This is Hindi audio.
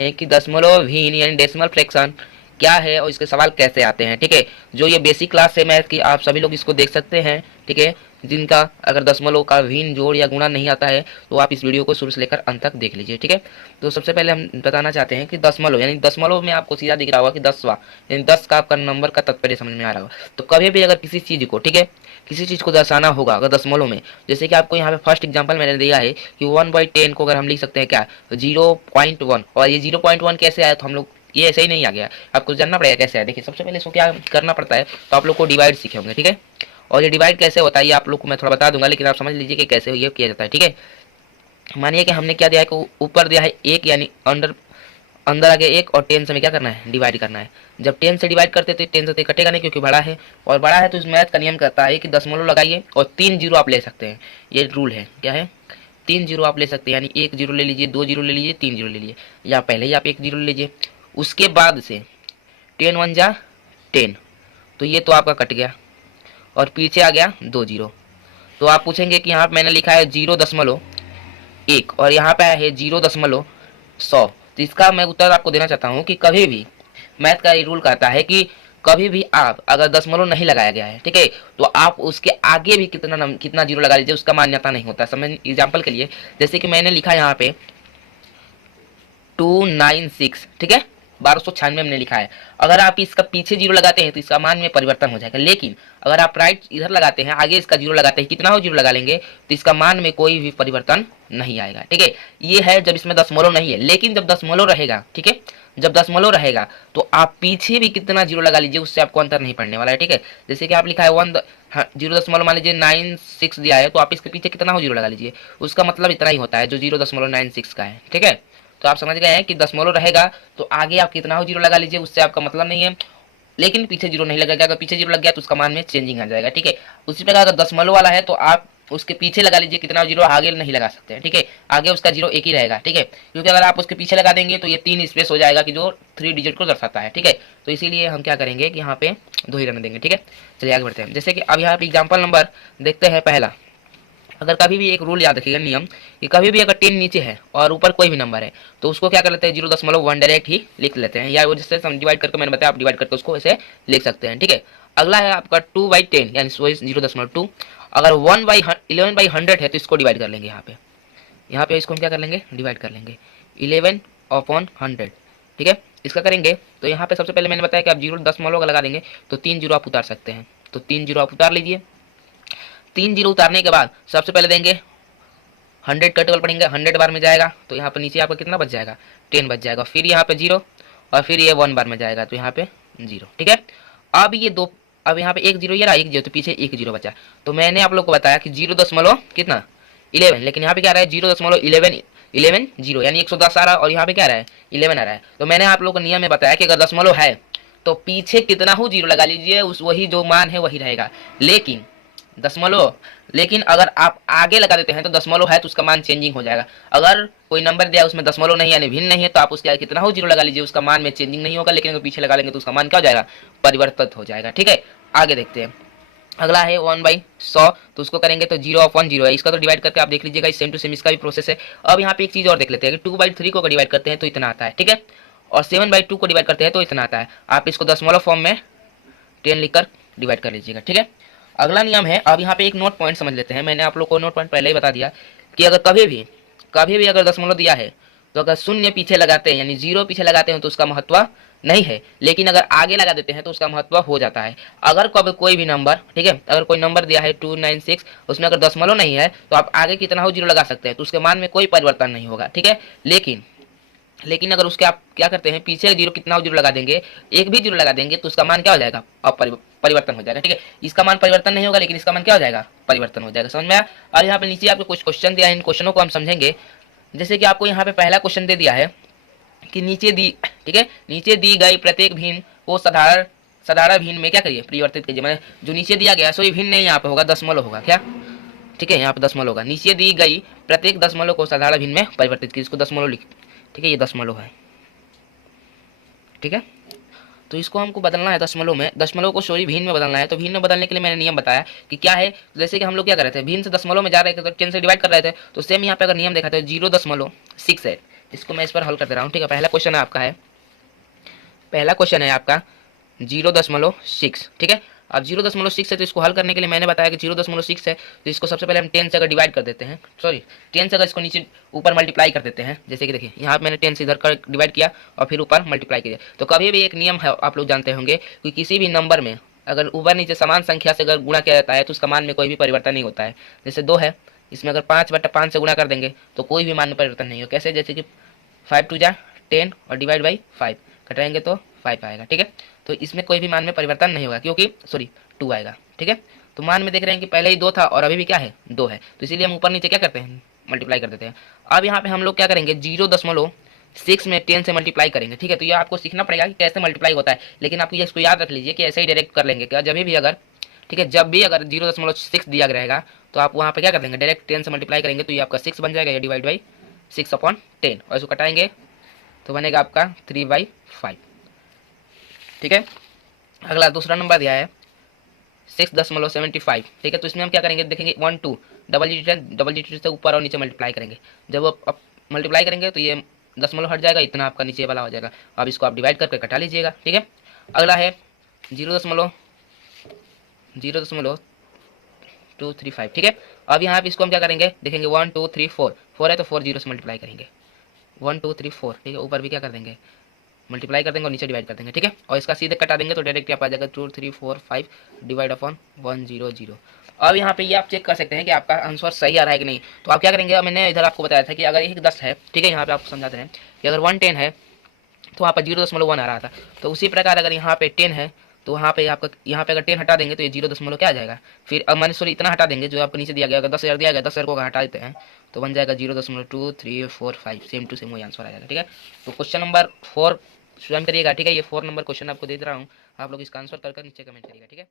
है कि दशमलव भिन्न यानी डेसिमल फ्रैक्शन क्या है और इसके सवाल कैसे आते हैं। ठीक है, जो ये बेसिक क्लास है मैथ की, आप सभी लोग इसको देख सकते हैं। ठीक है, जिनका अगर दशमलव का भिन्न, जोड़ या गुणा नहीं आता है तो आप इस वीडियो को शुरू से लेकर अंत तक देख लीजिए। ठीक है, तो सबसे पहले हम बताना चाहते हैं कि दशमलव यानी दशमलव में आपको सीधा दिख रहा होगा कि 10वां, यानी 10 का आपका नंबर का तात्पर्य समझ में आ रहा होगा। तो कभी भी अगर किसी चीज को, ठीक है, किसी चीज को दर्शाना होगा अगर दशमलव में, जैसे कि आपको यहाँ पे फर्स्ट एग्जांपल मैंने दिया है कि 1/10 को अगर हम लिख सकते हैं क्या, 0.1। और ये 0.1 कैसे आया, तो हम लोग ये ऐसे ही नहीं आ गया, आपको जानना पड़ेगा कैसे है। देखिए सबसे पहले इसको क्या करना पड़ता है, तो आप लोग को डिवाइड सीखे होंगे। ठीक है, और ये डिवाइड कैसे होता है ये आप लोग को मैं थोड़ा बता दूंगा, लेकिन आप समझ लीजिए कि कैसे ये किया जाता है। ठीक है, मानिए कि हमने क्या दिया है, ऊपर दिया है 1 यानी अंदर अंदर आगे 1 और 10 से हमें क्या करना है, डिवाइड करना है। जब 10 से डिवाइड करते तो 10 से कटेगा नहीं क्योंकि बड़ा है, और बड़ा है तो इस मैथ का नियम कहता है कि दशमलव लगाइए और 3 जीरो आप ले सकते हैं। ये रूल है, क्या है, 3 जीरो आप ले सकते हैं, यानी 1 जीरो ले लीजिए, 2 जीरो ले लीजिए, 3 जीरो ले लीजिए, या पहले ही आप 1 जीरो ले लीजिए। उसके बाद से 10 1 जा 10, तो ये तो आपका कट गया और पीछे आ गया 2 जीरो। तो आप पूछेंगे कि यहाँ मैंने लिखा है 0.1 और यहाँ पे है 0.100। तो इसका मैं उत्तर आपको देना चाहता हूँ कि कभी भी मैथ का ये रूल कहता है कि कभी भी आप अगर दशमलव नहीं लगाया गया है, ठीक है, तो आप उसके आगे भी कितना जीरो लगा लीजिए, उसका मान्यता नहीं होता। समझ, एग्जाम्पल के लिए जैसे कि मैंने लिखा यहाँ पे 296, ठीक है, 1296 हमने लिखा है। अगर आप इसका पीछे जीरो लगाते हैं तो इसका मान में परिवर्तन हो जाएगा, लेकिन अगर आप राइट इधर लगाते हैं, आगे इसका जीरो लगाते हैं, कितना हो जीरो लगा लेंगे, तो इसका मान में कोई भी परिवर्तन नहीं आएगा। ठीक है, ये है जब इसमें दशमलव नहीं है। लेकिन जब दशमलव रहेगा, ठीक है, जब दशमलव रहेगा तो आप पीछे भी कितना जीरो लगा लीजिए, उससे आपको अंतर नहीं पड़ने वाला है। ठीक है, जैसे कि आप लिखा है 0 मान लीजिए 96 दिया है, तो आप इसके पीछे कितना हो जीरो लगा लीजिए, उसका मतलब इतना ही होता है जो 0.96 का है। ठीक है, तो आप समझ गए हैं कि दशमलव रहेगा तो आगे आप कितना हो जीरो लगा लीजिए, उससे आपका मतलब नहीं है, लेकिन पीछे जीरो नहीं लगेगा। अगर पीछे जीरो लग गया तो उसका मान में चेंजिंग आ जाएगा। ठीक है, उसी प्रकार अगर दशमलव वाला है तो आप उसके पीछे लगा लीजिए कितना जीरो, आगे नहीं लगा सकते हैं। ठीक है, आगे उसका जीरो एक ही रहेगा। ठीक है, क्योंकि अगर आप उसके पीछे लगा देंगे तो ये 3 स्पेस हो जाएगा कि जो 3 डिजिट को दर्शाता है। ठीक है, तो इसीलिए हम क्या करेंगे कि यहाँ पे 2 ही रहने देंगे। ठीक है, चलिए आगे बढ़ते हैं। जैसे कि अब यहाँ पे एग्जाम्पल नंबर देखते हैं पहला। अगर कभी भी एक रूल याद रखिएगा, नियम, कि कभी भी अगर 10 नीचे है और ऊपर कोई भी नंबर है तो उसको क्या कर लेते हैं, 0.1 डायरेक्ट ही लिख लेते हैं, या वो जिससे डिवाइड करके मैंने बताया आप डिवाइड करके उसको ऐसे लिख सकते हैं। ठीक है, अगला है आपका 2/10 यानी 0.2। अगर 11/100 है तो इसको डिवाइड कर लेंगे, यहाँ पे इसको हम क्या कर लेंगे, डिवाइड कर लेंगे 11/100। ठीक है, इसका करेंगे तो यहाँ पे सबसे पहले मैंने बताया कि आप 0.10 लगा देंगे तो 3 जीरो आप उतार सकते हैं, तो 3 जीरो आप उतार लीजिए। 3 जीरो उतारने के बाद सबसे पहले देंगे 100 का टेबल पढ़ेंगे, 100 बार में जाएगा तो यहाँ पर नीचे आपका कितना बच जाएगा, 10 बच जाएगा, फिर यहाँ पे 0 और फिर ये 1 बार में जाएगा तो यहाँ पे 0। ठीक है, अब ये दो, अब यहाँ पे 1 जीरो, ये रहा 1 जीरो, तो पीछे 1 जीरो बचा। तो मैंने आप लोग को बताया कि 0 कितना 11, लेकिन यहाँ पे क्या रहा है 0.11 जीरो यानी 110 आ रहा है, और यहाँ पे क्या रहा है 11 आ रहा है। तो मैंने आप लोग को नियम में बताया कि अगर दशमलव है तो पीछे कितना हो जीरो लगा लीजिए, उस वही जो मान है वही रहेगा। लेकिन अगर आप आगे लगा देते हैं तो दशमलव है तो उसका मान चेंजिंग हो जाएगा। अगर कोई नंबर दिया उसमें दशमलव नहीं यानी भिन्न नहीं है तो आप उसके आगे कितना हो जीरो लगा लीजिए, उसका मान में चेंजिंग नहीं होगा, लेकिन अगर पीछे लगा लेंगे तो उसका मान क्या हो जाएगा, परिवर्तित हो जाएगा। ठीक है, आगे देखते हैं। अगला है 1/100, तो उसको करेंगे तो 0/10 है, इसका तो डिवाइड करके आप देख लीजिएगा, सेम टू सेम इसका भी प्रोसेस है। अब यहाँ पे एक चीज और देख लेते हैं कि 2/3 को डिवाइड करते हैं तो इतना आता है। ठीक है, और 7/2 को डिवाइड करते हैं तो इतना आता है। आप इसको दशमलव फॉर्म में 10 लिखकर डिवाइड कर लीजिएगा। ठीक है, अगला नियम है, अब यहाँ पे एक नोट पॉइंट समझ लेते हैं। मैंने आप लोग को नोट पॉइंट पहले ही बता दिया कि अगर कभी भी अगर दशमलव दिया है तो अगर शून्य पीछे लगाते हैं यानी 0 पीछे लगाते हैं तो उसका महत्व नहीं है, लेकिन अगर आगे लगा देते हैं तो उसका महत्व हो जाता है। अगर कभी कोई भी नंबर, ठीक है, अगर कोई नंबर दिया है 296, उसमें अगर दशमलव नहीं है तो आप आगे कितना हो जीरो लगा सकते हैं, तो उसके मान में कोई परिवर्तन नहीं होगा। ठीक है, लेकिन अगर उसके आप क्या करते हैं, पीछे जीरो कितना हो जीरो लगा देंगे, एक भी जीरो लगा देंगे तो उसका मान क्या हो जाएगा, परिवर्तन हो जाएगा। ठीक है, इसका मान परिवर्तन नहीं होगा लेकिन इसका मान क्या हो जाएगा, परिवर्तन हो जाएगा। समझ में आया। और यहाँ पे नीचे आपको कुछ क्वेश्चन दिया है, इन क्वेश्चनों को हम समझेंगे। जैसे कि आपको यहाँ पे पहला क्वेश्चन दे दिया है कि ठीक है, नीचे दी गई प्रत्येक भिन्न को साधारण भिन्न में क्या करिए, परिवर्तित कीजिए। मैंने जो नीचे दिया गया सो ये भिन्न नहीं, यहाँ पे होगा दशमलव होगा क्या। ठीक है, यहाँ पे दशमलव होगा, नीचे दी गई प्रत्येक दशमलव को साधारण भिन्न में परिवर्तित कीजिए, इसको दशमलव लिख। ठीक है, ये दशमलव है। ठीक है, तो इसको हमको बदलना है दशमलव में, दशमलव को सॉरी भिन्न में बदलना है। तो भिन्न में बदलने के लिए मैंने नियम बताया कि क्या है, जैसे कि हम लोग क्या कर रहे थे, भिन्न से दशमलव में जा रहे थे तो 10 से डिवाइड कर रहे थे, तो सेम यहाँ पे अगर नियम देखा तो 0.6 है, इसको मैं इस पर हल कर दे रहा हूँ, ठीक है। पहला क्वेश्चन है आपका 0.6, ठीक है। अब 0.6 है तो इसको हल करने के लिए मैंने बताया कि 0.6 है तो इसको सबसे पहले हम 10 से अगर डिवाइड कर देते हैं, सॉरी 10 से अगर इसको नीचे ऊपर मल्टीप्लाई कर देते हैं, जैसे कि देखिए यहाँ मैंने 10 से इधर कर डिवाइड किया और फिर ऊपर मल्टीप्लाई किया। तो कभी भी एक नियम है, आप लोग जानते होंगे कि किसी भी नंबर में अगर ऊपर नीचे समान संख्या से अगर गुणा किया जाता है तो उसका मान में कोई भी परिवर्तन नहीं होता है। जैसे 2 है, इसमें अगर 5/5 से गुणा कर देंगे तो कोई भी मान में परिवर्तन नहीं हो। कैसे, जैसे कि 5 2 जा 10 और डिवाइड बाई 5 कटाएंगे तो 5 आएगा, ठीक है। तो इसमें कोई भी मान में परिवर्तन नहीं होगा क्योंकि सॉरी 2 आएगा, ठीक है। तो मान में देख रहे हैं कि पहले ही 2 था और अभी भी क्या है 2 है, तो इसीलिए हम ऊपर नीचे क्या करते हैं मल्टीप्लाई कर देते हैं। अब यहाँ पे हम लोग क्या करेंगे 0.6 में 10 से मल्टीप्लाई करेंगे, ठीक है। तो ये आपको सीखना पड़ेगा कि कैसे मल्टीप्लाई होता है, लेकिन आपको इसको याद रख लीजिए कि ऐसे ही डायरेक्ट कर लेंगे क्या, जब भी अगर, ठीक है, जब भी अगर 0.6 दिया रहेगा तो आप वहाँ पे क्या कर देंगे डायरेक्ट 10 से मल्टीप्लाई करेंगे तो ये आपका 6 बन जाएगा, या डिवाइड बाई 6/10 और इसको कटाएंगे तो बनेगा आपका 3/5, ठीक है। अगला दूसरा नंबर दिया है 6.75, ठीक है। तो इसमें हम क्या करेंगे देखेंगे 1 2 डबल डिजिट से ऊपर और नीचे मल्टीप्लाई करेंगे। जब आप मल्टीप्लाई करेंगे तो ये दशमलव हट जाएगा, इतना आपका नीचे वाला हो जाएगा। अब इसको आप डिवाइड करके कटा लीजिएगा, ठीक है। अगला है 0.235, ठीक है। अब यहाँ पे इसको हम क्या करेंगे देखेंगे 1 2 3 4 4 है तो 4 0 से मल्टीप्लाई करेंगे 1 2 3 4, ठीक है। ऊपर भी क्या कर देंगे मल्टीप्लाई कर देंगे और नीचे डिवाइड कर देंगे, ठीक है। और इसका सीधे कटा देंगे तो डायरेक्ट आप आ जाएगा 2 3 4 5 डिवाइड अपॉन 1 0 0। अब यहाँ पे ये आप चेक कर सकते हैं कि आपका आंसर सही आ रहा है कि नहीं। तो आप क्या करेंगे, मैंने इधर आपको बताया था कि अगर एक 10 है, ठीक है, यहाँ पे आपको समझाते हैं कि अगर 110 है तो वहाँ पर 0.1 आ रहा था। तो उसी प्रकार अगर यहाँ पे 10 है तो वहाँ पे आपका यहाँ पे अगर 10 हटा देंगे तो ये 0 क्या आ जाएगा। फिर अब मैंने सॉरी इतना हटा देंगे जो आपको नीचे दिया गया, अगर 10,000 दिया गया 10,000 को अगर हटा देते हैं तो बन जाएगा 0.2345, सेम टू सेम वही आंसर आ जाएगा, ठीक है। तो क्वेश्चन नंबर 4 स्वयं करिएगा, ठीक है। ये 4 नंबर क्वेश्चन आपको दे रहा हूँ, आप लोग इसका आंसर कर नीचे कमेंट करिएगा, ठीक है।